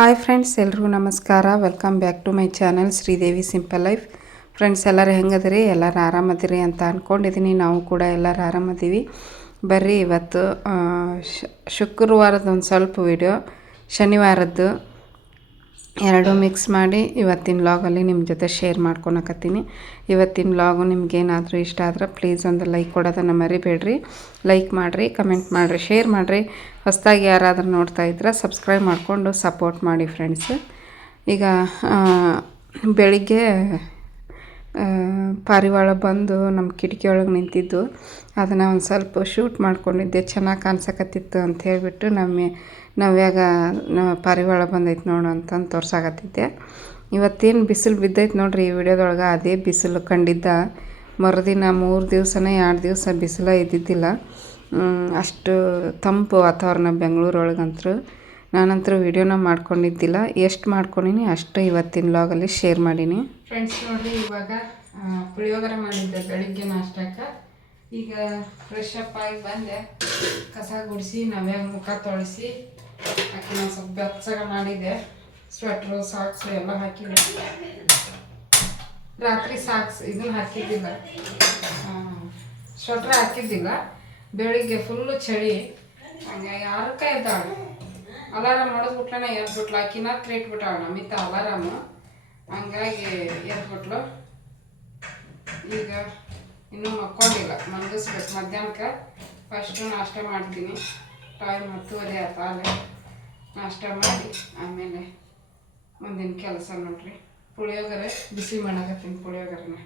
Hi friends, ಎಲ್ರಿಗೂ ನಮಸ್ಕಾರ. Welcome back to my channel Sridevi simple life. Friends, ಎಲ್ಲರೂ ಹೆಂಗದಿರಿ? ಎಲ್ಲರೂ ಆರಾಮದಿರಿ ಅಂತ ಅಂದ್ಕೊಂಡಿದ್ದೀನಿ. ನಾವು ಕೂಡ ಎಲ್ಲರೂ ಆರಾಮದೀವಿ. ಬರ್ರಿ, ಇವತ್ತು ಶುಕ್ರವಾರದ ಒಂದು ಸ್ವಲ್ಪ ವಿಡಿಯೋ, ಶನಿವಾರದ್ದು ಎರಡೂ ಮಿಕ್ಸ್ ಮಾಡಿ ಇವತ್ತಿನ ವ್ಲಾಗಲ್ಲಿ ನಿಮ್ಮ ಜೊತೆ ಶೇರ್ ಮಾಡ್ಕೊಳಕತ್ತೀನಿ. ಇವತ್ತಿನ ವ್ಲಾಗು ನಿಮ್ಗೇನಾದರೂ ಇಷ್ಟ ಆದ್ರೆ ಪ್ಲೀಸ್ ಒಂದು ಲೈಕ್ ಕೊಡೋದನ್ನು ಮರಿಬೇಡ್ರಿ. ಲೈಕ್ ಮಾಡಿರಿ, ಕಮೆಂಟ್ ಮಾಡಿರಿ, ಶೇರ್ ಮಾಡಿರಿ. ಹೊಸದಾಗಿ ಯಾರಾದರೂ ನೋಡ್ತಾ ಇದ್ರೆ ಸಬ್ಸ್ಕ್ರೈಬ್ ಮಾಡಿಕೊಂಡು ಸಪೋರ್ಟ್ ಮಾಡಿ ಫ್ರೆಂಡ್ಸ್. ಈಗ ಬೆಳಿಗ್ಗೆ ಪಾರಿವಾಳ ಬಂದು ನಮ್ಮ ಕಿಟಕಿ ಒಳಗೆ ನಿಂತಿದ್ದು, ಅದನ್ನು ಒಂದು ಸ್ವಲ್ಪ ಶೂಟ್ ಮಾಡ್ಕೊಂಡಿದ್ದೆ. ಚೆನ್ನಾಗಿ ಕಾಣಿಸಕತ್ತಿತ್ತು ಅಂತ ಹೇಳಿಬಿಟ್ಟು ನವ್ಯಾಗ ಪಾರಿವಾಳ ಬಂದೈತೆ ನೋಡು ಅಂತಂದು ತೋರ್ಸಾಕತ್ತಿದ್ದೆ. ಇವತ್ತೇನು ಬಿಸಿಲು ಬಿದ್ದೈತೆ ನೋಡ್ರಿ ಈ ವಿಡಿಯೋದೊಳಗೆ, ಅದೇ ಬಿಸಿಲು ಕಂಡಿದ್ದ. ಮರುದಿನ 3 ದಿವಸನೇ 2 ದಿವಸ ಬಿಸಿಲ ಇದ್ದಿದ್ದಿಲ್ಲ. ಅಷ್ಟು ತಂಪು ವಾತಾವರಣ ಬೆಂಗಳೂರೊಳಗಂತೂ. ನಾನಂತರೂ ವಿಡಿಯೋನ ಮಾಡ್ಕೊಂಡಿದ್ದಿಲ್ಲ. ಎಷ್ಟು ಮಾಡ್ಕೊಂಡಿನಿ ಅಷ್ಟು ಇವತ್ತಿನ ವ್ಲಾಗಲ್ಲಿ ಶೇರ್ ಮಾಡೀನಿ ಫ್ರೆಂಡ್ಸ್. ನೋಡಿರಿ, ಇವಾಗ ಪುಳಿಯೋಗರೆ ಮಾಡಿದ್ದೆ ಬೆಳಿಗ್ಗೆ ನಾಷ್ಟಕ್ಕೆ. ಈಗ ಫ್ರೆಶ್ ಅಪ್ ಆಗಿ ಬಂದೆ, ಕಸ ಗುಡಿಸಿ ನವ್ಯಾಗ ಮುಖ ತೊಳೆಸಿ ಹಾಕಿ ನಾನು ಸ್ವಲ್ಪ ಬೆಚ್ಚಗೆ ಮಾಡಿದ್ದೆ. ಸ್ವೆಟ್ರು ಸಾಕ್ಸು ಎಲ್ಲ ಹಾಕಿದ್ದೆ. ರಾತ್ರಿ ಸಾಕ್ಸ್ ಇದನ್ನು ಹಾಕಿದ್ದಿಲ್ಲ, ಸ್ವೆಟ್ರ್ ಹಾಕಿದ್ದಿಲ್ಲ. ಬೆಳಿಗ್ಗೆ ಫುಲ್ಲು ಚಳಿ, ಹಂಗಾಗಿ ಯಾರಕ್ಕ ಎದ್ದಾಳು. ಅಲಾರಾಮ್ ಹೊಡೆದ್ಬಿಟ್ಲನ ಎದ್ಬಿಟ್ಲು. ಆಕಿನ ಇಟ್ಬಿಟ್ಟಾಳ ನಮಿತ ಅಲಾರಾಮು, ಹಂಗಾಗಿ ಎದ್ಬಿಟ್ಲು. ಈಗ ಇನ್ನೂ ಮಕ್ಕೊಂಡಿಲ್ಲ, ಮಲಗಿಸ್ಬೇಕು. ಮಧ್ಯಾಹ್ನಕ್ಕೆ ಫಸ್ಟು ನಾಷ್ಟ ಮಾಡ್ತೀನಿ. ಟೈಮ್ 10:30 ಆಯ್ತು. ನಾಷ್ಟ ಮಾಡಿ ಆಮೇಲೆ ಮುಂದಿನ ಕೆಲಸ ನೋಡ್ರಿ. ಪುಳಿಯೋಗರೆ ಬಿಸಿ ಮಾಡಕತ್ತೀನಿ. ಪುಳಿಯೋಗರೆನ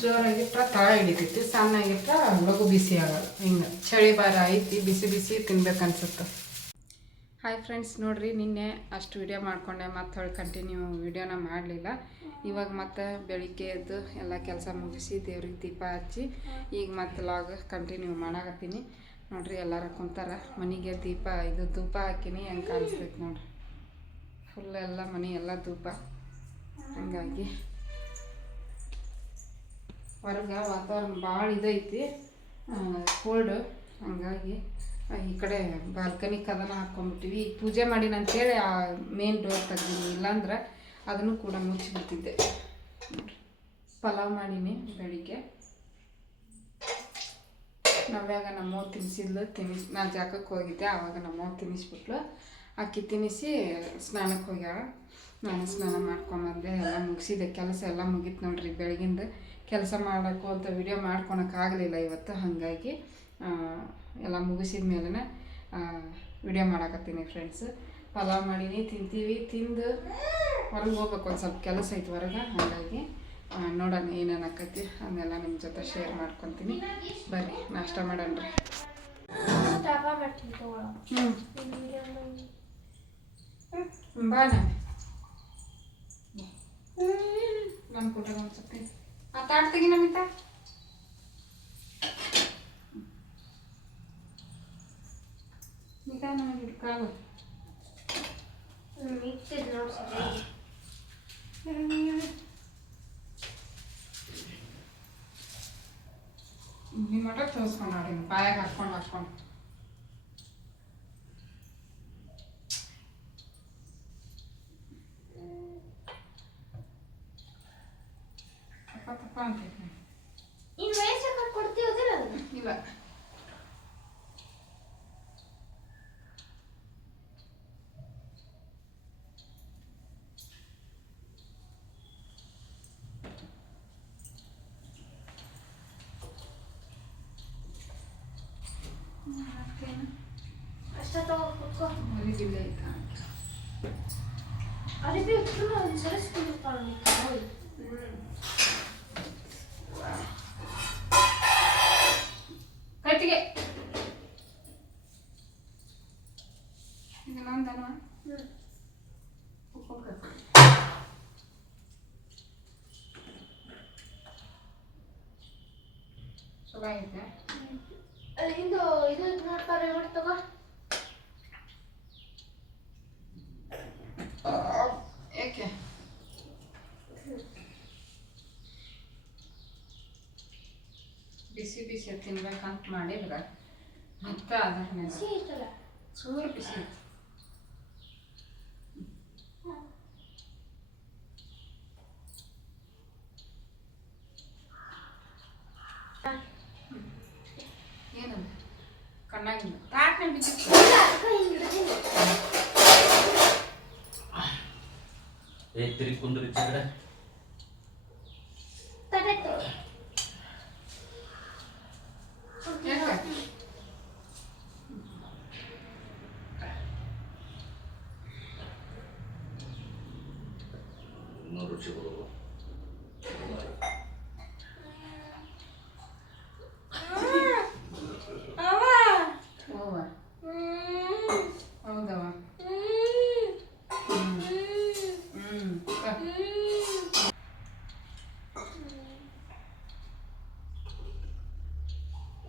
ಜೋರಾಗಿಟ್ರೆ ತಳ ಹಿಡಿತೈತಿ, ಸಣ್ಣಾಗಿಟ್ರೆ ಲಘು ಬಿಸಿ ಆಗೋದು. ಹಿಂಗೆ ಚಳಿ ಬಾರ ಐತಿ, ಬಿಸಿ ಬಿಸಿ ತಿನ್ಬೇಕನ್ಸುತ್ತೆ. ಹಾಯ್ ಫ್ರೆಂಡ್ಸ್, ನೋಡಿರಿ, ನಿನ್ನೆ ಅಷ್ಟು ವಿಡಿಯೋ ಮಾಡಿಕೊಂಡೆ, ಮತ್ತೆ ಹೊಳ್ಳಿ ಕಂಟಿನ್ಯೂ ವಿಡಿಯೋನ ಮಾಡಲಿಲ್ಲ. ಇವಾಗ ಮತ್ತೆ ಬೆಳಿಗ್ಗೆ ಎದ್ದು ಎಲ್ಲ ಕೆಲಸ ಮುಗಿಸಿ ದೇವ್ರಿಗೆ ದೀಪ ಹಚ್ಚಿ ಈಗ ಮತ್ತೆ ಲಾಗ್ ಕಂಟಿನ್ಯೂ ಮಾಡಾಕತ್ತೀನಿ. ನೋಡಿರಿ, ಎಲ್ಲರೂ ಕುಂತಾರ. ಮನೆಗೆ ಇದು ಧೂಪ ಹಾಕಿನಿ. ಹೆಂಗೆ ಕಾಣಿಸ್ತೈತೆ ನೋಡಿರಿ, ಫುಲ್ ಎಲ್ಲ ಮನೆ ಎಲ್ಲ ಧೂಪ. ಹಂಗಾಗಿ ಹೊರಗೆ ವಾತಾವರಣ ಭಾಳ ಇದೈತಿ, ಕೋಲ್ಡು. ಹಂಗಾಗಿ ಈ ಕಡೆ ಬಾಲ್ಕನಿ ಕದನ ಹಾಕ್ಕೊಂಡ್ಬಿಟ್ಟಿವಿ. ಈಗ ಪೂಜೆ ಮಾಡೀನಿ ಅಂತೇಳಿ ಆ ಮೇನ್ ಡೋರ್ ತೆಗ್ದೀನಿ, ಇಲ್ಲಾಂದ್ರೆ ಅದನ್ನು ಕೂಡ ಮುಚ್ಚಿಬಿಡ್ತಿದ್ದೆ. ಪಲಾವ್ ಮಾಡೀನಿ ಬೆಳಿಗ್ಗೆ. ನವ್ಯಾಗ ನಮ್ಮವ್ವ ತಿನ್ನಿಸಿದ್ಲು. ನಾನು ಜಾಗಕ್ಕೆ ಹೋಗಿದ್ದೆ, ಆವಾಗ ನಮ್ಮವ್ವ ತಿನ್ನಿಸ್ಬಿಟ್ಲು. ಅಕ್ಕಿ ತಿನ್ನಿಸಿ ಸ್ನಾನಕ್ಕೆ ಹೋಗ್ಯಾಳ. ನಾನು ಸ್ನಾನ ಮಾಡ್ಕೊಂಬಂದೆ, ಎಲ್ಲ ಮುಗಿಸಿದೆ. ಕೆಲಸ ಎಲ್ಲ ಮುಗೀತು ನೋಡ್ರಿ. ಬೆಳಗಿಂದ ಕೆಲಸ ಮಾಡೋಕ್ಕೂ ಅಂತ ವಿಡಿಯೋ ಮಾಡ್ಕೊಳಕ್ಕಾಗಲಿಲ್ಲ ಇವತ್ತು. ಹಾಗಾಗಿ ಎಲ್ಲ ಮುಗಿಸಿದ ಮೇಲೆ ವಿಡಿಯೋ ಮಾಡಾಕತ್ತೀನಿ ಫ್ರೆಂಡ್ಸ್. ಪಲಾವ್ ಮಾಡೀನಿ, ತಿಂತೀವಿ. ತಿಂದು ಹೊರಗೆ ಹೋಗ್ಬೇಕು, ಒಂದು ಸ್ವಲ್ಪ ಕೆಲಸ ಐತೆ ಹೊರಗೆ. ಹಾಗಾಗಿ ನೋಡೋಣ ಏನೇನು ಆಕೈತಿ ಅದನ್ನೆಲ್ಲ ನಿಮ್ಮ ಜೊತೆ ಶೇರ್ ಮಾಡ್ಕೊತೀನಿ. ಬರ್ರಿ, ನಾಷ್ಟ ಮಾಡೋಣ್ರಿ. ಬಾಣ ನಾನು ಕೊಟ್ಟ ಅನ್ಸುತ್ತೆ. ಆ ತಾಟ್ ತೆಗಿ ನಮಿತ. ನಿಧಾನ ಹಿಡ್ಕಾಗು. ನಿಮ್ಮ ಮಠ ತೋರಿಸ್ಕೊಂಡು ಆಡಿ, ಬಾಯಾಗ ಹಾಕ್ಕೊಂಡು ತಪ್ಪ ಅಂತೈತೆ. ಇಲ್ಲ, ಅಷ್ಟ ತಗೋ ಕುತ್ಕೋ. ಮರಿದಿಲ್ಲ ಆಯ್ತಾ ಅರಿಬಿ ಇಟ್ಟು ಒಂದು ಸರಿಸ್ಕೊಂಡಿರ್ತಾಳೆ ನೋಡಿ. ಕಟ್ಟಿಗೆ ಇದು ನಂದಲ್ವಾ? ಚಲೋ ಐತೆ. ಹಿಂದು ಇದು ಮಾಡ್ತಾರೆ ಮಾಡಿ ತಗೋ. ಏಕೆ ಬಿಸಿ ಬಿಸಿ ತಿನ್ಬೇಕಂತ ಮಾಡಿದ್ರೆ ಮತ್ತೆ ಅದನ್ನೇ ಚೂರು ಬಿಸಿ ಇತ್ತು. ಏನದು ಕಣ್ಣಾಗಿಂದ ತಾಟ್ನ ಬಿದ್ದಿತ್ತು. ತಿರುಗಿ ಕುಂದ್ರಿ ಚಂದ್ರ ರುಚಿ ಬರುವ ಹೌದವ.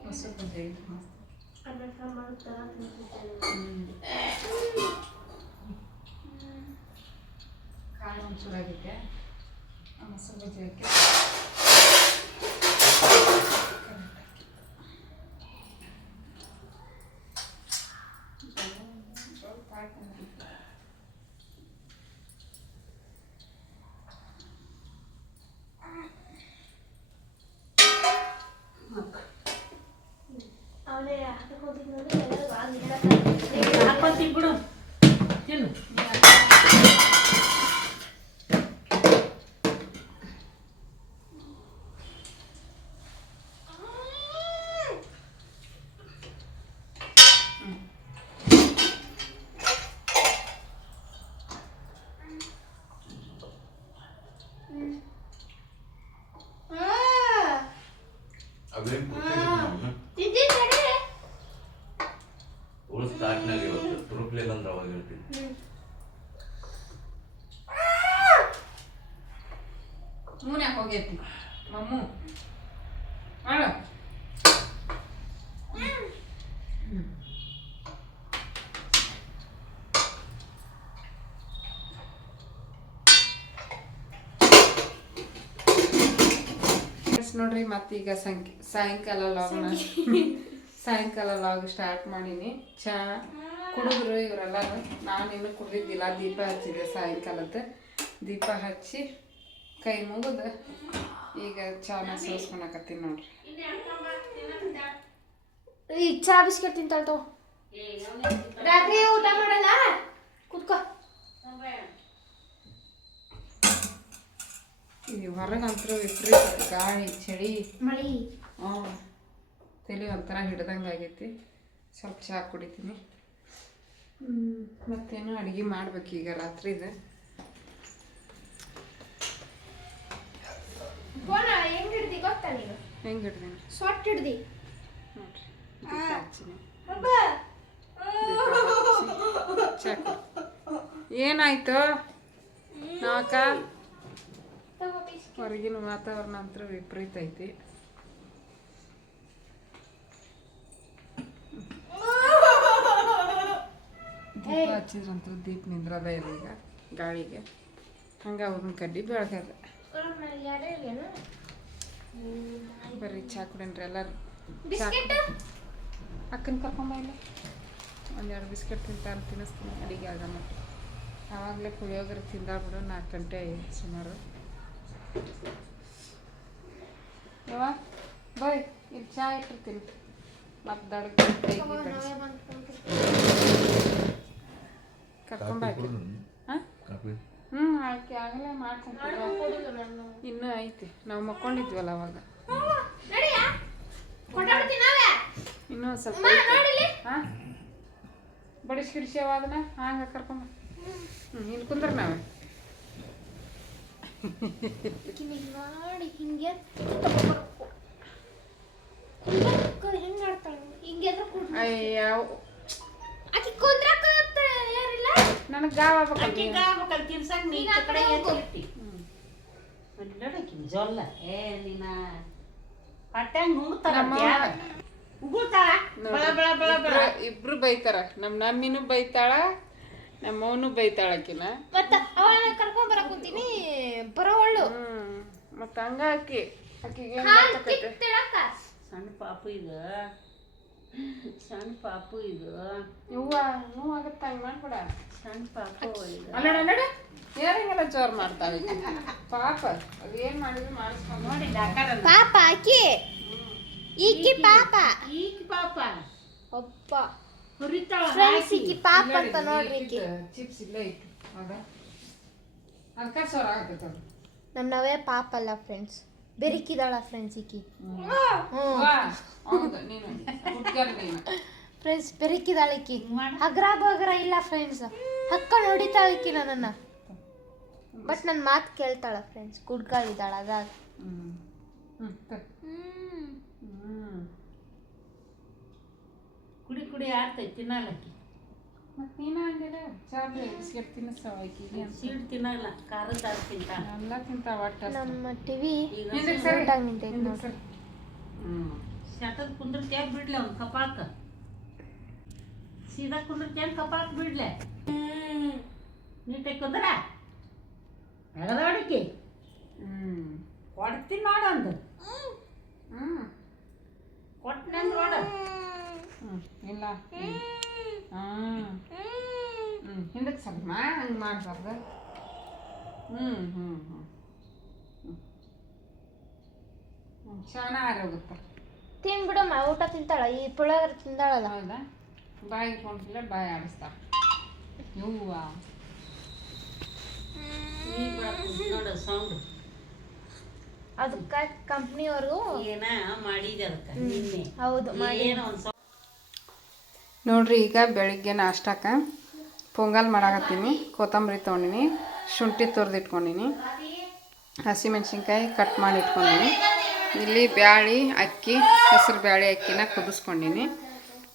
ಮೊಸರು ಬಜ್ಜಿ ಮಸ್ತ್. ಖಾರ ಒಂಚೂರಾಗೈತೆ. ಮೊಸರು ಬಜ್ಜಿ ಹಾಕಿ ಅವನೇ ಹಾಕೋದಿದ್ದು ನೋಡಿ ಎಲ್ಲರೂ ಹಾಕೋತಿ ಬಿಡು ತಿನ್ನು. ಉಳಿಸ್ ತಾಟ್ನಾಗ ಇವತ್ತು ತುರುಕ್ಲಿಲ್ಲ ಅಂದ್ರೆ ಅವಾಗ ಹೇಳ್ತೀನಿ. ಮೂನ್ಯಾಕ ಹೋಗೈತಿ ಮಮ್ಮು ಮಾಡು. ನೋಡ್ರಿ ಮತ್ತೀಗ ಸಾಯಂಕಾಲ ಲಾಗ್ ಸ್ಟಾರ್ಟ್ ಮಾಡೀನಿ. ಚಾ ಕುಡಿದ್ರು ಇವರೆಲ್ಲರೂ. ನಾನಿನ್ನು ಕುಡಿದಿದ್ದಿಲ್ಲ. ದೀಪ ಹಚ್ಚಿದೆ ಸಾಯಂಕಾಲದ. ದೀಪ ಹಚ್ಚಿ ಕೈ ಮುಗಿದು ಈಗ ಚಾನ ಸೋಸ್ಕೊಳಕತ್ತೀನಿ ನೋಡ್ರಿ. ಈ ಚಾ ಬಿಸ್ಕೆಟ್ ತಿಂತಾಳ್ತೋ. ರಾತ್ರಿ ಊಟ ಮಾಡಲ್ಲ ಕುತ್ಕೋ. ಈ ಹೊರಗಂತರೂ ವಿಪರೀತ ಗಾಳಿ ಚಳಿ ಮಳಿ. ತಲೆ ಒಂಥರ ಹಿಡ್ದಂಗೆ ಆಗೈತಿ. ಸ್ವಲ್ಪ ಚಹಾ ಕುಡಿತೀನಿ. ಮತ್ತೇನು ಅಡುಗೆ ಮಾಡ್ಬೇಕು ಈಗ ರಾತ್ರಿದು. ಫೋನ್ ಹೆಂಗ್ ಹಿಡ್ದಿ ಗೊತ್ತಾ ನೀನು? ಹೆಂಗೆ ಹಿಡ್ದೀನಿ ಸೊಟ್ಟು ಹಿಡ್ದಿ ನೋಡ್ರಿ. ದೀಪ ಹಚ್ಚಿನಿ. ಏನಾಯ್ತು ನಾಕ? ಹೊರಗಿನ ವಾತಾವರಣ ಅಂತೂ ವಿಪರೀತ ಐತಿ. ದೀಪ ಹಚ್ಚಿದ್ರಂತೂ ದೀಪ ನಿಂದ್ರದ ಇಲ್ಲ ಈಗ ಗಾಳಿಗೆ. ಹಂಗೆ ಅವ್ರನ್ನ ಕಡ್ಡಿ ಬೆಳಗದ. ಬರ್ರಿ ಚಾ ಕುಡೇನ್ರಿ ಎಲ್ಲರೂ. ಅಕ್ಕನ ಕರ್ಕೊಂಬ ಇಲ್ಲ. ಒಂದೆರಡು ಬಿಸ್ಕೆಟ್ ತಿಂತಾರೆ ತಿನ್ನಿಸ್ತೀನಿ ಅಡಿಗೆ ಆಗ ಮಟ್ಟ. ಆವಾಗಲೇ ಪುಳಿಯೋಗರೆ ತಿಂದಾಡ್ಬಿಡು 4 ಗಂಟೆ ಸುಮಾರು. ಯವ್ವ ಬಾಯ್ ಇಲ್ಲಿ ಚಾ ಇಟ್ಟಿರ್ತೀನಿ. ಮತ್ತು ದಡಕ್ಕೆ ಕರ್ಕೊಂಬಾಕಿ. ಹಾಂ ಆಕೆ ಆಗಲೇ ಮಾಡ್ಕೊಂಡು ಇನ್ನೂ ಐತಿ. ನಾವು ಮಕ್ಕೊಂಡಿದ್ವಲ್ಲ ಅವಾಗ. ಇನ್ನೂ ಸ್ವಲ್ಪ ಹಾಂ ಬಡಿಸ್ಕಿಡ್ಸ್ಯಾವ ಅದನ್ನ ಹಂಗೆ ಕರ್ಕೊಂಬ. ಇಲ್ಲಿ ಕುಂದ್ರ ನಾವೇ ಮಾಡಿ ಹಿಂಗೆ ಹೆಂಗ್ ಮಾಡ್ತಾಳೆ ಹಿಂಗೆ ಅಯ್ಯ ಆಕಿ ಕುಂದ್ರಕ್ಕ ಯಾರಿಲ್ಲ ನನಗೆ ಗಾವ ಆಗ್ಬೇಕಲ್ಲ ತಿನ್ಸಕ್ ನೀ ಈ ಕಡೆ ಎತ್ತಿಟ್ಟಿ ಜೊಲ್ಲ ಏ ನೀನ ಹೊಟ್ಟೆಂಗ್ ನುಂಗ್ತಾರ ಉಗುಳ್ತಾಳ ಬಳ ಬಳ ಬಳ ಬಳ ಇಬ್ರು ಬೈತಾರ. ನಮ್ಮಿನೂ ಬೈತಾಳ, ನಮ್ಮವನು ಬೈತಾಳ ಆಕಿನ. ಮತ್ತ ಅವಳನ್ನ ಕರ್ಕೊಂಡ್ ಬರಕುಂತೀನಿ ಬರೋವಳ್ಳು. ಮತ್ತ ಹಂಗ ಆಕಿಗೆ ಸಣ್ಣ ಪಾಪು ಇದು ಸಣ್ಣ ಪಾಪು ಇದು ಇವ್ವ ನೋವಾಗತ್ತ ಹಂಗ ಮಾಡ್ಬೇಡ. ಸಣ್ಣ ಪಾಪು ಇದು ಅಲ್ಲಡ ನಡ ಯಾರಿಗೆಲ್ಲ ಜೋರ್ ಮಾಡ್ತಾಳೆ ಪಾಪ. ಅದೇನ್ ಮಾಡಿದ್ರು ಮಾಡಿಸ್ಕೊಂಡು ನೋಡಿ ಡಾಕ್ಟರ್ ಪಾಪ ಆಕಿ ಈಕಿ ಪಾಪ ಈಕಿ ಪಾಪ ಅಪ್ಪ ಹುರಿತಾಳ ಫ್ರೆಂಡ್ಸ್ ಈಕಿ ಪಾಪ ಅಂತ ನೋಡ್ರಿ ಈಕಿ. ಚಿಪ್ಸ್ ಇಲ್ಲ ಐತಿ ಹೌದಾ ಅದಕ್ಕೆ ಸೋರ್ ಆಗತ್ತದ. ನಮ್ ನವೇ ಪಾಪ ಅಲ್ಲ ಫ್ರೆಂಡ್ಸ್, ಬೆರಿಕಿದಾಳ ಫ್ರೆಂಡ್ಸ್ ಈಕಿ. ಹೌದು ನೀನು ಹುಡ್ಗ್ಯಾರ ನೀನು ಫ್ರೆಂಡ್ಸ್ ಬೆರಿಕಿದಾಳ ಈಕಿ. ಹಗ್ರ ಬಗ್ರ ಇಲ್ಲ ಫ್ರೆಂಡ್ಸ್, ಹಕ್ಕೊಂಡು ಹೊಡಿತಾಳ ಈಕಿ ನನ್ನನ್ನ. ಬಟ್ ನನ್ನ ಮಾತು ಕೇಳ್ತಾಳ ಫ್ರೆಂಡ್ಸ್, ಕುಡ್ಗಳಿದ್ದಾಳ ಅದಾಗ. ಕುಡಿ ಕುಡಿ ಆಡ್ತೈತಿ ತಿನ್ನಲ್ಲಕ್ಕಿ. ಮತ್ತೆ ನೀನು ಹಂಗಿಲ್ಲ ಚಾಬ್ರಿ ಬಿಸ್ಕೆಟ್ ತಿನ್ನಿಸ್ತಾವ ಆಕಿಗೆ. ಸೀಡ್ ತಿನ್ನಲ್ಲ, ಖಾರದ ತಿಂತಾಳ. ಎಲ್ಲ ತಿಂತಾವ ಒಟ್ಟು. ನಮ್ಮ ಟಿವಿ ಹಿಂದಕ್ಕೆ ನಿಂತೈತಿ ನೋಡ್ರಿ. ಶಟದ್ ಕುಂದ್ರತ್ಯಾ ಬಿಡ್ಲೆ ಅವ್ನು ಕಪಾಳಕ್ಕ. ಸೀದಾ ಕುಂದ್ರತ್ಯಾ ಕಪಾಳಕ್ಕೆ ಬಿಡ್ಲೆ. ನೀಟಾಗಿ ಕುಂದ್ರ ಎಗದೋಡಿಕಿ ಕೊಡ್ತೀನಿ ನೋಡಂದು. ಕೊಟ್ಟನೆ ಅಂದ್ರೆ ನೋಡ ಇಲ್ಲ ಹಿಂದಕ್ಕೆ ಸ್ವಲ್ಪ ಹಂಗೆ ಮಾಡ್ಬಾರ್ದು. ಚೆನ್ನಾಗಿ ಆರೋಗುತ್ತೆ. ತಿನ್ಬಿಡಮ್ಮ, ಊಟ ತಿಂತಾಳ. ಈ ಪುಳಿಯೋಗರೆ ತಿಂದಾಳಲ್ಲ. ಹೌದಾ ಬಾಯಿ ಇಟ್ಕೊಂಡಿಲ್ಲ ಬಾಯಿ ಆಡಿಸ್ತಾಳ. ಯವ್ವ ನೋಡ ಸೌಂಡ್ ಅದಕ್ಕೆ ಕಂಪ್ನಿಯವರು ಏನ ಮಾಡಿದೆ ಅದಕ್ಕೆ ನಿನ್ನೆ. ಹೌದು ಏನೋ ಒಂದು ನೋಡ್ರಿ ಈಗ ಬೆಳಿಗ್ಗೆ ನಾಷ್ಟಕ್ಕೆ ಪೊಂಗಲ್ ಮಾಡಾಕತ್ತೀನಿ. ಕೊತ್ತಂಬರಿ ತೊಗೊಂಡಿನಿ, ಶುಂಠಿ ತುರಿದಿಟ್ಕೊಂಡಿನಿ, ಹಸಿಮೆಣ್ಸಿನ್ಕಾಯಿ ಕಟ್ ಮಾಡಿ ಇಟ್ಕೊಂಡಿನಿ. ಇಲ್ಲಿ ಬ್ಯಾಳಿ ಅಕ್ಕಿ, ಹೆಸರು ಬ್ಯಾಳಿ ಅಕ್ಕಿನ ಕುದಿಸ್ಕೊಂಡಿನಿ.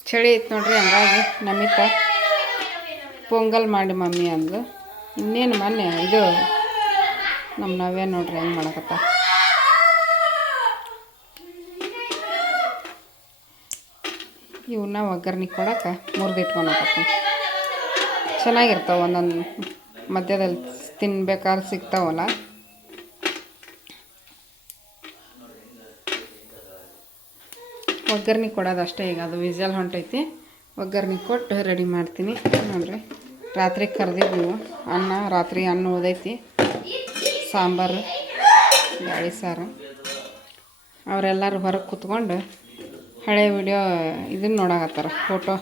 ಚಳಿ ಐತೆ ನೋಡ್ರಿ, ಹಂಗಾಗಿ ನಮಿತ ಪೊಂಗಲ್ ಮಾಡಿ ಮಮ್ಮಿ ಅಂದ್ಲು. ಇನ್ನೇನು ಮೊನ್ನೆ ಇದು ನಮ್ಮ ನವ್ಯ ನೋಡ್ರಿ ಹೆಂಗೆ ಮಾಡಕತ್ತ. ಇವನ್ನ ಒಗ್ಗರ್ಣೆ ಕೊಡಕ್ಕೆ ಮುರಿದಿಟ್ಕೊಳಕತ್ತ. ಚೆನ್ನಾಗಿರ್ತಾವೆ, ಒಂದೊಂದು ಮಧ್ಯದಲ್ಲಿ ತಿನ್ಬೇಕಾದ್ರೆ ಸಿಗ್ತಾವಲ್ಲ. ಒಗ್ಗರ್ಣೆ ಕೊಡೋದು ಅಷ್ಟೇ. ಈಗ ಅದು ವಿಜಲ್ ಹೊಂಟೈತಿ, ಒಗ್ಗರ್ಣೆ ಕೊಟ್ಟು ರೆಡಿ ಮಾಡ್ತೀನಿ. ನೋಡ್ರಿ ರಾತ್ರಿ ಕರೆದಿದ್ವು ಅನ್ನ, ರಾತ್ರಿ ಅನ್ನ ಉದೈತಿ, ಸಾಂಬಾರು, ಬ್ಯಾಳಿ ಸಾರು. ಅವರೆಲ್ಲರೂ ಹೊರಗೆ ಕೂತ್ಕೊಂಡು ಹಳೆ ವಿಡಿಯೋ ಇದನ್ನು ನೋಡಾಕತ್ತಾರ, ಫೋಟೋ.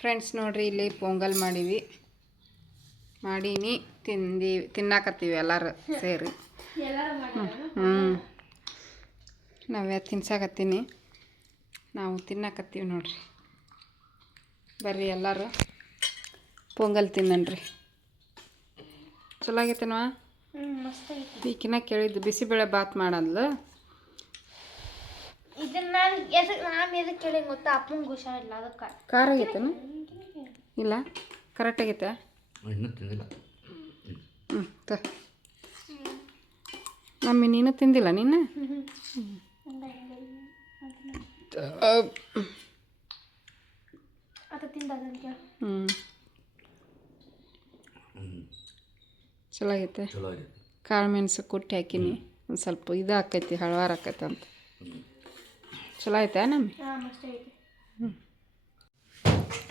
ಫ್ರೆಂಡ್ಸ್ ನೋಡ್ರಿ ಇಲ್ಲಿ ಪೊಂಗಲ್ ಮಾಡೀನಿ ತಿನ್ನಾಕತ್ತೀವಿ ಎಲ್ಲರೂ ಸೇರಿ. ನಾವೇ ತಿನ್ಸಾಕತ್ತೀನಿ, ನಾವು ತಿನ್ನಾಕತ್ತೀವಿ ನೋಡ್ರಿ. ಬರ್ರಿ ಎಲ್ಲರೂ ಪೊಂಗಲ್ ತಿನ್ನನ್ರಿ. ಚಲೋ ಆಗೈತೇನವಾ? ಈಕಿನ ಕೇಳಿದ್ದು ಬಿಸಿಬೇಳೆ ಬಾತ್ ಮಾಡಂದ್ಲು. ಇದನ್ನ ನಾನು ಎದಕ್ಕೆ ಕೇಳಿ ಗೊತ್ತಾ, ಅಪ್ಪಂಗೆ ಹುಷಾರಿಲ್ಲ ಅದಕ್ಕೆ. ಖಾರ ಆಗೈತೇನು? ಇಲ್ಲ ಕರೆಕ್ಟ್ ಆಗೈತೆ. ಇನ್ನೂ ತಿಂದಿಲ್ಲ. ಮಮ್ಮಿ ನೀನು ತಿಂದಿಲ್ಲ? ನೀನು ಚಲೋ ಆಗೈತೆ. ಕಾಳು ಮೆಣಸು ಕುಟ್ಟಿ ಹಾಕಿನಿ, ಒಂದು ಸ್ವಲ್ಪ ಇದು ಆಕೈತಿ, ಹಳವಾರ ಆಕೈತೆ ಅಂತ. ಚಲೋ ಐತೆ ನಮ್ಮಿ.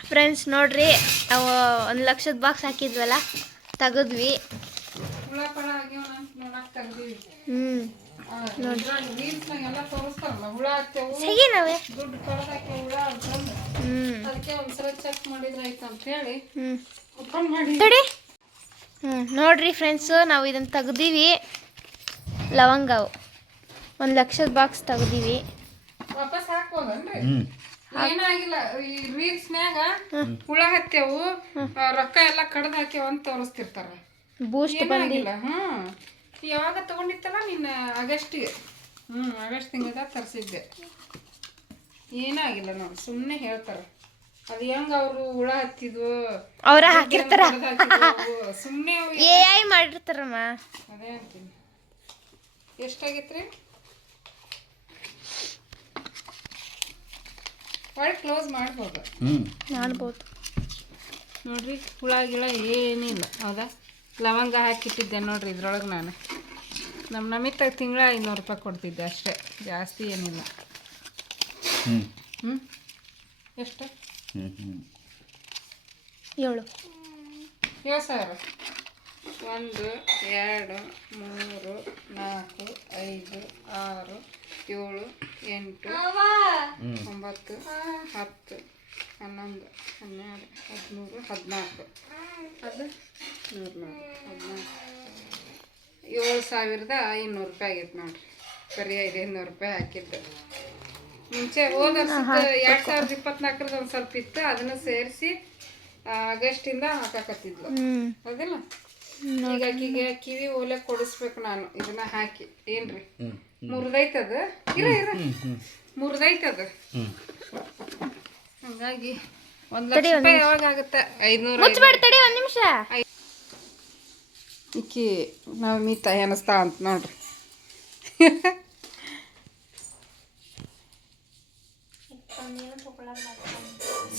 ಫ್ರೆಂಡ್ಸ್ ನೋಡ್ರಿ, ನಾವು 1 ಲಕ್ಷದ ಬಾಕ್ಸ್ ಹಾಕಿದ್ವಲ್ಲ, ತೆಗೆದ್ವಿ. ಸಹಿ ನಾವೇ ತಡಿ ನೋಡ್ರಿ ಫ್ರೆಂಡ್ಸು ನಾವು ಇದನ್ನು ತೆಗ್ದೀವಿ. ಲವಂಗವು 1,00,000 ಬಾಕ್ಸ್ ತೆಗ್ದೀವಿ. ವಾಪಸ್ ಹಾಕ್ಬೋದನ್ರಿ? ಏನಾಗಿಲ್ಲ. ಈ ರೀಲ್ಸ್ನ್ಯಾಗ ಹುಳ ಹತ್ಯವು ರೊಕ್ಕ ಎಲ್ಲ ಕಡ್ದು ಹಾಕ್ಯಾವ ಅಂತ ತೋರಿಸ್ತಿರ್ತಾರ. ಬೂಸ್ಟ್ ಏನಾಗಿಲ್ಲ. ಯಾವಾಗ ತಗೊಂಡಿತ್ತಲ್ಲ ನಿನ್ನ ಆಗಸ್ಟಿಗೆ, ಆಗಸ್ಟ್ ತಿಂಗಳದಾಗ ತರಿಸಿದ್ದೆ. ಏನಾಗಿಲ್ಲ ನೋಡಿ, ಸುಮ್ಮನೆ ಹೇಳ್ತಾರೆ. ಅದು ಹೆಂಗ ಅವರು ಹುಳ ಹತ್ತಿದ್ವು ಅವರ ಹಾಕಿರ್ತಾರ, ಸುಮ್ಮನೆ AI ಮಾಡಿರ್ತಾರಮ್ಮ. ಅದೇ ಅಂತೀನಿ. ಎಷ್ಟಾಗೈತ್ರಿ? ಒಳ್ಳೆ ಕ್ಲೋಸ್ ಮಾಡ್ಬೋದು. ಮಾಡ್ಬೋದು ನೋಡ್ರಿ. ಹುಳ ಗಿಳ ಏನಿಲ್ಲ. ಹೌದಾ? ಲವಂಗ ಹಾಕಿಟ್ಟಿದ್ದೆ ನೋಡ್ರಿ ಇದ್ರೊಳಗೆ. ನಾನು ನಮ್ಮ ನಮಿತ್ತಾಗ ತಿಂಗಳ 500 ರೂಪಾಯಿ ಕೊಡ್ತಿದ್ದೆ ಅಷ್ಟೇ, ಜಾಸ್ತಿ ಏನಿಲ್ಲ. ಎಷ್ಟು? 7,000. 7,000. 1 2 3 4 5 6 7 8 9 10 11 12 13 14 ಅದು 7,500 ರೂಪಾಯಿ ಆಗೈತೆ ನೋಡ್ರಿ. ಬರೀ 500 ರೂಪಾಯಿ ಹಾಕಿದ್ದು. ಮುಂಚೆ ಹೋದ ವರ್ಷದ 2024 ಒಂದು ಸ್ವಲ್ಪ ಇತ್ತು, ಅದನ್ನು ಸೇರಿಸಿ ಆಗಸ್ಟಿಂದ ಹಾಕಾಕತ್ತಿದ್ಲು. ಹೌದಿಲ್ಲ? ಈಗ ಆಕಿಗೆ ಕಿವಿ ಓಲೆ ಕೊಡಿಸ್ಬೇಕು ನಾನು ಇದನ್ನ ಹಾಕಿ. ಏನ್ರಿ ಮುರಿದೈತದ? ಮುರಿದೈತದ. ಹಂಗಾಗಿ 1,00,000 ರೂಪಾಯಿ ಯಾವಾಗ ಆಗುತ್ತೆ? 500. ತಡಿ 1 ನಿಮಿಷ. ಈಕಿ ನಾವು ಮೀತ ಎನಿಸ್ತಾ ಅಂತ ನೋಡ್ರಿ.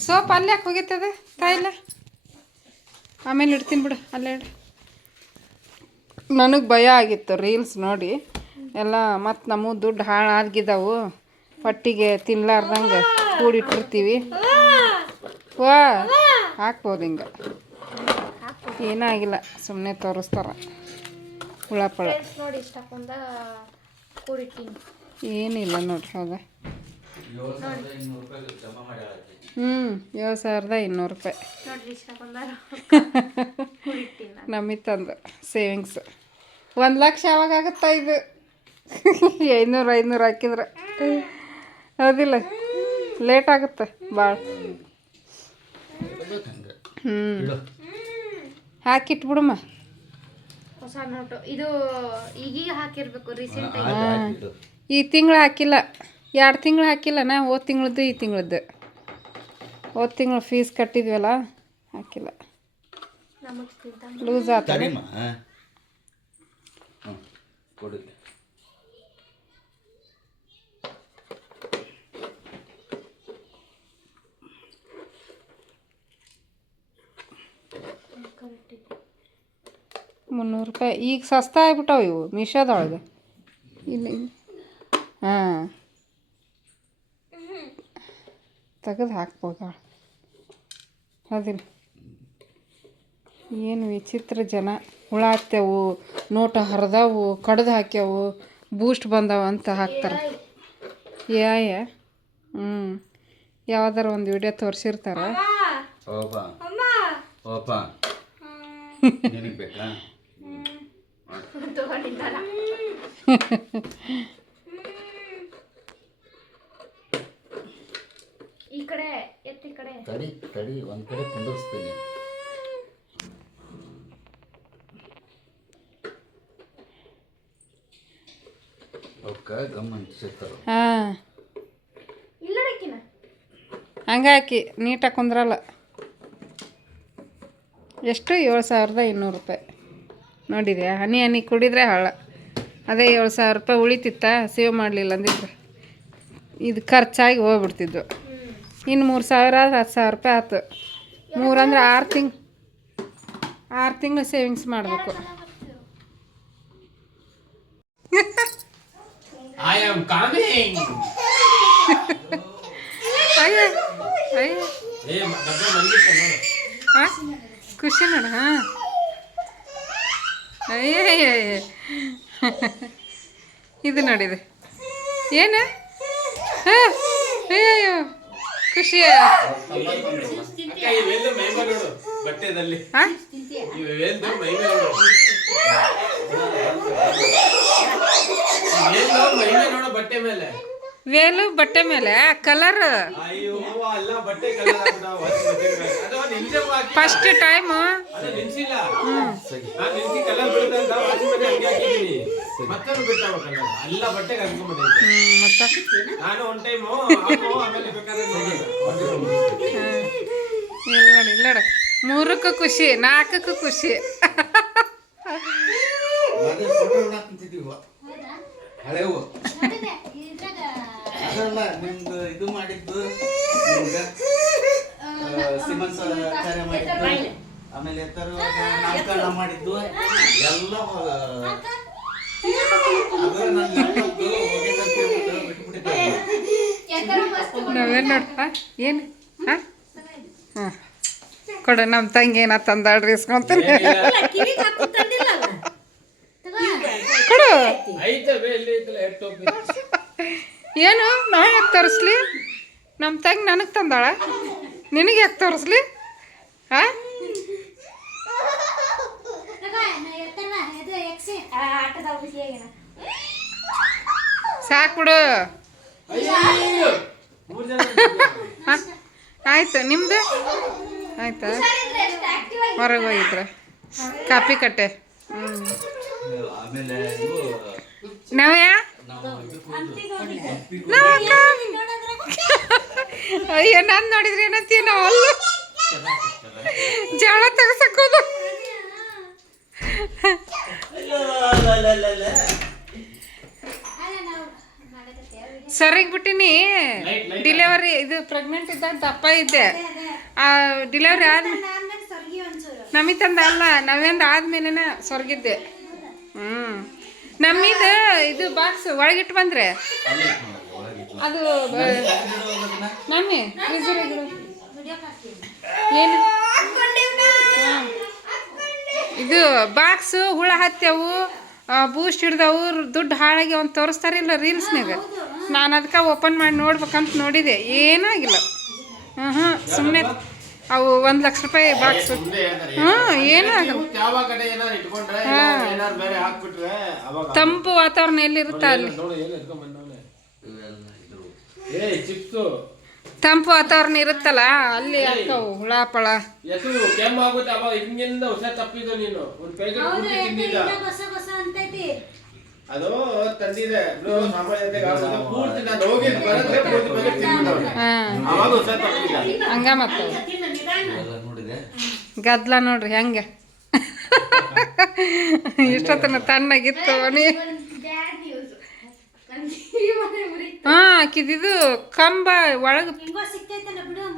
ಸೋಪ್ ಅಲ್ಲೇ ಯಾಕೆ ಹೋಗೈತದ ತಾಯಿಲ್ಲ? ಆಮೇಲೆ ಇಡ್ತೀನಿ ಬಿಡು, ಅಲ್ಲೇ ಇಡ್ರಿ. ನನಗೆ ಭಯ ಆಗಿತ್ತು ರೀಲ್ಸ್ ನೋಡಿ ಎಲ್ಲ. ಮತ್ತು ನಮ್ಮ ದುಡ್ಡು ಹಾಳಾಗಿದ್ದಾವು, ಹೊಟ್ಟಿಗೆ ತಿನ್ಲಾರ್ದಂಗೆ ಕೂಡಿಟ್ಟಿರ್ತೀವಿ. ವಾ ಹಾಕ್ಬೋದು ಹಿಂಗೆ, ಏನಾಗಿಲ್ಲ. ಸುಮ್ಮನೆ ತೋರಿಸ್ತಾರ ಹುಳಪಳ. ನೋಡಿ ಇಷ್ಟಕ್ಕೊಂದ ಕೂಡಿಟ್ಟಿನಿ. ಏನಿಲ್ಲ ನೋಡ್ರಿ. ಹೌದಾ? 7,200 ರೂಪಾಯಿ ನೋಡ್ರಿ ಇಷ್ಟಕ್ಕೊಂದ ನಮ್ಮಿತ್ತಂದು ಸೇವಿಂಗ್ಸ್. 1,00,000 ಯಾವಾಗ ಆಗುತ್ತಾ ಇದು? 500 ಹಾಕಿದ್ರೆ. ಹೌದಿಲ್ಲ? ಲೇಟ್ ಆಗುತ್ತೆ ಭಾಳ. ಹಾಕಿಟ್ಬಿಡಮ್ಮ. ಹೊಸ ನೋಟು ಇದು ಈಗೀಗ ಹಾಕಿರ್ಬೇಕು, ರೀಸೆಂಟ್. ಈ ತಿಂಗಳು ಹಾಕಿಲ್ಲ, 2 ತಿಂಗಳು ಹಾಕಿಲ್ಲ. ನಾ ಹೋದ ತಿಂಗಳದ್ದು ಈ ತಿಂಗಳದ್ದು. ಹೋದ ತಿಂಗಳು ಫೀಸ್ ಕಟ್ಟಿದ್ವಲ್ಲ, ಹಾಕಿಲ್ಲ. ಲೂಸ್ ಆತ. ₹300. ಈಗ ಸಸ್ತಾ ಆಗ್ಬಿಟ್ಟಾವ ಇವು ಮೀಶೋದೊಳಗೆ. ಇಲ್ಲಿ ಹಾಂ ತೆಗೆದು ಹಾಕ್ಬೋದ? ಹೌದಿಲ್ಲ? ಏನು ವಿಚಿತ್ರ ಜನ. ಹುಳ ಹತ್ಯವು, ನೋಟ ಹರಿದವು, ಕಡ್ದು ಹಾಕ್ಯಾವು, ಬೂಸ್ಟ್ ಬಂದವ ಅಂತ ಹಾಕ್ತಾರೆ. ಯಾವ್ದಾರ ಒಂದು ವಿಡಿಯೋ ತೋರಿಸಿರ್ತಾರ. ಈ ಕಡೆ ಎತ್ತಿ ಕಡೆ ತಡಿ ಒಂದು ಕಡೆ ಕುಂದಿರ್ಸ್ತೀನಿ. ಹಾಂ ಹಂಗಾಕಿ ನೀಟಾಗಿ ಕುಂದ್ರಲ್ಲ. ಎಷ್ಟು? 7,200 ರೂಪಾಯಿ. ನೋಡಿದ್ಯಾ? ಹನಿ ಹನಿ ಕುಡಿದ್ರೆ ಹಳ್ಳ. ಅದೇ 7,000 ರೂಪಾಯಿ ಉಳಿತಿತ್ತಾ ಸೇವ್ ಮಾಡಲಿಲ್ಲ ಅಂದಿದ್ರೆ. ಇದು ಖರ್ಚಾಗಿ ಹೋಗ್ಬಿಡ್ತಿದ್ವು. ಇನ್ನು 3,000 10,000 ರೂಪಾಯಿ ಆಯ್ತು. 3 ಅಂದ್ರೆ 6 ತಿಂಗಳು ಸೇವಿಂಗ್ಸ್ ಮಾಡಬೇಕು. I am coming. ಅಯ್ಯ ಹಾಂ ಖುಷಿ ನೋಡ. ಹಾಂ ಅಯ್ಯ ಇದು ನೋಡಿದೆ ಏನು? ಹಾಂ ಅಯ್ಯಯ್ಯೋ ಖುಷಿಯ. ಬಟ್ಟೆದಲ್ಲಿ ಹಾ ನೀವು ಹೇಳ್ದು ಮೈ ಮೇಲೆ ನೋಡು. ಏನು ಮೈ ಮೇಲೆ ನೋಡು ಬಟ್ಟೆ ಮೇಲೆ. ವೇಲು ಬಟ್ಟೆ ಮೇಲೆ ಕಲರ್ ಅಯ್ಯೋ ಅಲ್ಲ ಬಟ್ಟೆ ಕಲರ್ ಆಗ್ತಾವ ಅದು ನಿಲ್ಸವು ಹಾಕಿ ಫಸ್ಟ್ ಟೈಮ್ ಅದು ನಿಲ್ಸಿಲ್ಲ. ನಾನು ನಿಲ್ಸಿ ಕಲರ್ ಬಿಡ್ತಂತ ವಾಷಿಂಗ್ ಮಷೀನ್ ಹಂಗೆ ಹಾಕಿದ್ದೀನಿ. ಮತ್ತೊಂದು ಬಿಟ್ಟಾವ ಕಲರ್ ಎಲ್ಲ ಬಟ್ಟೆಗೆ ಹಾಕ್ಕೊಂಡ್ಬಿಟ್ಟೈತೆ. ಮತ್ತೆ ನಾನು ಒನ್ ಟೈಮು ಆಮೇಲೆ ಬೇಕಾದ್ರೆ ಇಲ್ಲ 3ಕ್ಕೂ ಖುಷಿ 4ಕ್ಕೂ ಖುಷಿ. ಹಳೆವು ಅದಲ್ಲ ನಿಮ್ದು ಇದು ಮಾಡಿದ್ದು ನಿಮ್ಗೆ ಸಿಮಂಸಾಚಾರ್ಯ ಮಾಡಿದ್ದು ಆಮೇಲೆ ನಾಮಕರಣ ಮಾಡಿದ್ದು ಎಲ್ಲ ನಾವೇನು ನೋಡ್ಪ ಏನು ಹಾಂ ಹಾಂ ಕೊಡು ನಮ್ಮ ತಂಗಿ ಏನ ತಂದಾಳ್ರಿ ಇಸ್ಕೊಂತೀನಿ ಕೊಡು. ಐತವೆ ಎಲ್ಲಿ ಐತಲ್ಲ ಹೆಡ್ ಟೋಪಿ. ಏನು ನಾ ಯಾಕೆ ತೋರಿಸ್ಲಿ? ನಮ್ಮ ತಂಗಿ ನನಗೆ ತಂದಾಳ, ನಿನಗೆ ಯಾಕೆ ತೋರಿಸ್ಲಿ? ಹಾಂ ಸಾಕು ಬಿಡು. ಹಾಂ ಆಯ್ತು ನಿಮ್ದು ಆಯ್ತಾ? ಹೊರಗೆ ಹೋಗಿದ್ರೆ ಕಾಪಿ ಕಟ್ಟೆ. ಆಮೇಲೆ ನವ್ಯ ಅಯ್ಯೋ ನಾನು ನೋಡಿದ್ರೆ ಏನಂತೀವಿ ನಾವು ಅಲ್ಲ ಜಳ ತೆಗ್ಸಕ್ಕೋದು. ಸರಿಗೆ ಬಿಟ್ಟಿನಿ. ಡಿಲೆವರಿ ಇದು ಪ್ರೆಗ್ನೆಂಟ್ ಇದ್ದಾಗ ದಪ್ಪ ಇದ್ದೆ. ಡಿಲೆವರಿ ಆದ್ಮೇಲೆ ನಮಿತಂದ ಅಲ್ಲ ನಾವೇಂದ ಆದ್ಮೇಲೆ ಸೊರ್ಗಿದ್ದೆ. ನಮ್ಮಿದು ಇದು ಬಾಕ್ಸ್ ಒಳಗಿಟ್ಟು ಬಂದ್ರೆ ಅದು ನಮ್ಮಿ ಏನು ಇದು ಬಾಕ್ಸು ಹುಳ ಹತ್ಯವು ಬೂಸ್ಟ್ ಹಿಡ್ದವು ದುಡ್ಡು ಹಾಳಾಗಿ ಅವ್ನು ತೋರಿಸ್ತಾರಿಲ್ಲ ರೀಲ್ಸ್ನಾಗ. ನಾನು ಅದಕ್ಕೆ ಓಪನ್ ಮಾಡಿ ನೋಡ್ಬೇಕಂತ ನೋಡಿದೆ, ಏನೂ ಆಗಿಲ್ಲ. ಸುಮ್ಮನೆ ಅವು 1 ಲಕ್ಷ ರೂಪಾಯಿ ಬಾಕ್ಸು. ಏನೂ ಆಗಲ್ಲ. ತಂಪು ವಾತಾವರಣ ಎಲ್ಲಿರುತ್ತ ಅಲ್ಲಿ ತಂಪು ವಾತಾವರಣ ಇರುತ್ತಲ್ಲ ಅಲ್ಲಿ ಹಾಕವು ಹುಳ ಪಳ. ಅದು ತಂದಿದೆ ಹಂಗ ಮತ್ತ ಗದ್ಲ ನೋಡ್ರಿ ಹೆಂಗೆ ಇಷ್ಟೊತ್ತನ ತಣ್ಣಗಿತ್ತು ನೀ. ಆಕಿದು ಕಂಬ ಒಳಗೆ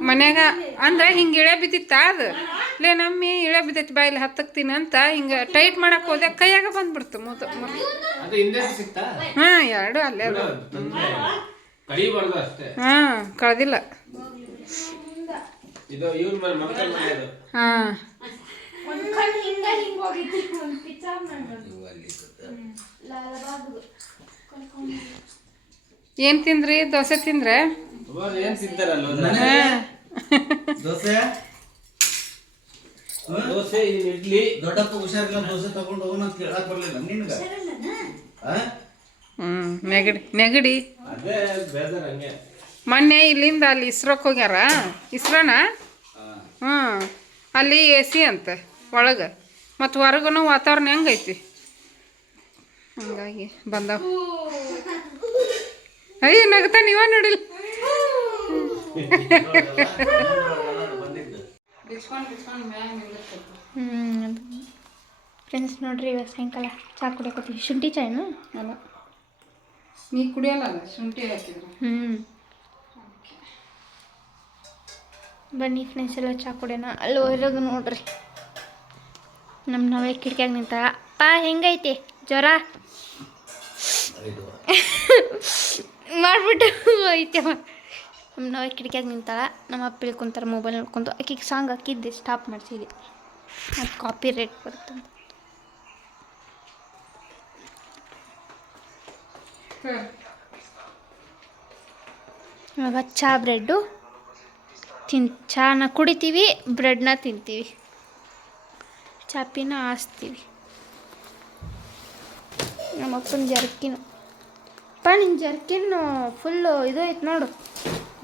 ಮನ್ಯಾಗ ಅಂದ್ರೆ ಹಿಂಗೆ ಇಳೆ ಬಿದ್ದಿತ್ತ ಅದು ಲೇ ನಮ್ಮಿ ಇಳೆ ಬಿದ್ದೈತಿ ಬಾಯಿಲಿ ಹತ್ತಕ್ತೀನಿ ಅಂತ ಹಿಂಗೆ ಟೈಟ್ ಮಾಡಕ್ ಹೋದೆ ಕೈಯಾಗ ಬಂದ್ಬಿಡ್ತು ಮೂತ. ಹಾಂ 2 ಅಲ್ಲೇ ಅದು. ಹಾಂ ಕಳ್ದಿಲ್ಲ. ಹಾಂ ಏನ್ ತಿಂದ್ರಿ? ದೋಸೆ ತಿಂದ್ರೆ? ದೋಸೆ ದೋಸೆ ಇಡ್ಲಿ. ದೊಡ್ಡಪ್ಪ ಹುಷಾರಿಲ್ಲ ದೋಸೆ ತಗೊಂಡು ಹೋಗೋಣ ಅಂತ ಹೇಳಕ್ ಬರ್ಲಿಲ್ಲ ನಿನ್ಗ? ನೆಗಡಿ ಅದೇ ಬೇಜಾರ್ ಹಂಗೆ. ಮೊನ್ನೆ ಇಲ್ಲಿಂದ ಅಲ್ಲಿ ಇಸ್ರೋಕ್ ಹೋಗ್ಯಾರ. ಇಸ್ರೋನ ಅಲ್ಲಿ AC ಅಂತ ಒಳಗೆ, ಮತ್ತು ಹೊರಗೂ ವಾತಾವರಣ ಹೆಂಗೈತಿ ಹಂಗಾಗಿ ಬಂದವು. ಅಯ್ಯ ನಗ್ತಾ ನೀವ ನೋಡಿಲ್ಲ. ಫ್ರೆಂಡ್ಸ್ ನೋಡ್ರಿ ಇವಾಗ ಸಾಯಂಕಾಲ ಚಾ ಕುಡಿಯೋಕೋತೀವಿ. ಶುಂಠಿ ಚಾಯ್ನು ಅಲ್ಲ ನೀ ಕುಡಿಯಲ್ಲ ಶುಂಠಿ ಹಾಕಿದ್ರೆ. ಬನ್ನಿ ಫ್ರೆಂಡ್ಸ್ ಎಲ್ಲ ಚಾ ಕುಡಿಯೋಣ. ಅಲ್ಲಿ ಹೊರಗೆ ನೋಡ್ರಿ ನಮ್ಮ ನಾವೇ ಕಿಟಕಿಯಾಗ ನಿಂತಾಳ. ಪಾ ಹೆಂಗೈತಿ ಜ್ವರ ಮಾಡ್ಬಿಟ್ಟು ಐತೆ. ನಮ್ಮ ನಾವೇ ಕಿಟಕಿಯಾಗ ನಿಂತಾಳ. ನಮ್ಮ ಅಪ್ಪ ಇಳ್ಕೊಂತಾರೆ ಮೊಬೈಲ್ ನೋಡ್ಕೊಂಡು. ಆಕಿಗೆ ಸಾಂಗ್ ಹಾಕಿದ್ದೆ ಸ್ಟಾಪ್ ಮಾಡಿಸಿದೆ, ಅದು ಕಾಪಿ ರೇಟ್ ಬರುತ್ತೆ. ಇವಾಗ ಚಾ ಬ್ರೆಡ್ಡು ಚಾನ ಕುಡಿತೀವಿ, ಬ್ರೆಡ್ನ ತಿಂತೀವಿ. ಚಾಪಿನ ಹಾಸ್ತೀವಿ. ನಮ್ಮಪ್ಪನ ಜರ್ಕಿನು ಅಪ್ಪ, ನಿನ್ನ ಜರ್ಕಿನ್ನು ಫುಲ್ಲು ಇದು ಐತೆ ನೋಡು,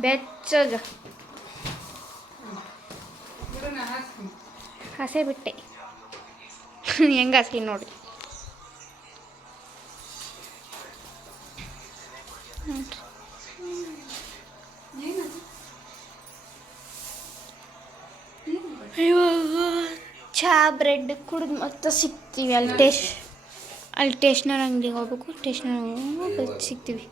ಬೆಚ್ಚಗ ಹಸೆ ಬಿಟ್ಟೆ. ಹೆಂಗೆ ಹಸಿ ನೋಡಿ. ಇವಾಗ ಚಹಾ ಬ್ರೆಡ್ ಕುಡಿದು ಮತ್ತೆ ಸಿಗ್ತೀವಿ ಅಲ್ಲಿ. ಸ್ಟೇಷನರಿ ಅಂಗಡಿಗೆ ಹೋಗ್ಬೇಕು. ಸ್ಟೇಷನರಿ ಸಿಗ್ತೀವಿ.